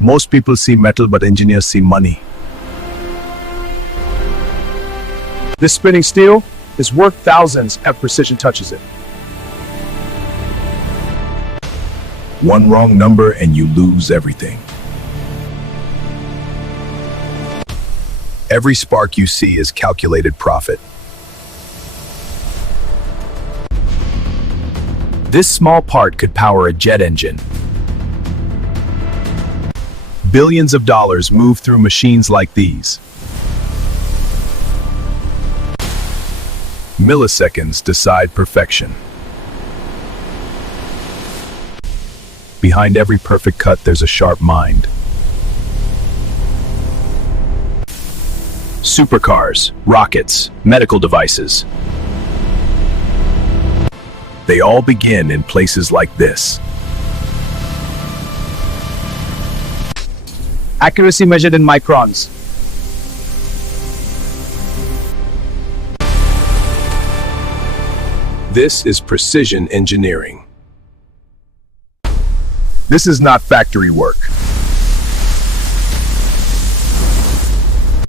Most people see metal, but engineers see money. This spinning steel is worth thousands if precision touches it. One wrong number and you lose everything. Every spark you see is calculated profit. This small part could power a jet engine. Billions of dollars move through machines like these. Milliseconds decide perfection. Behind every perfect cut, there's a sharp mind. Supercars, rockets, medical devices. They all begin in places like this. Accuracy measured in microns. This is precision engineering. This is not factory work.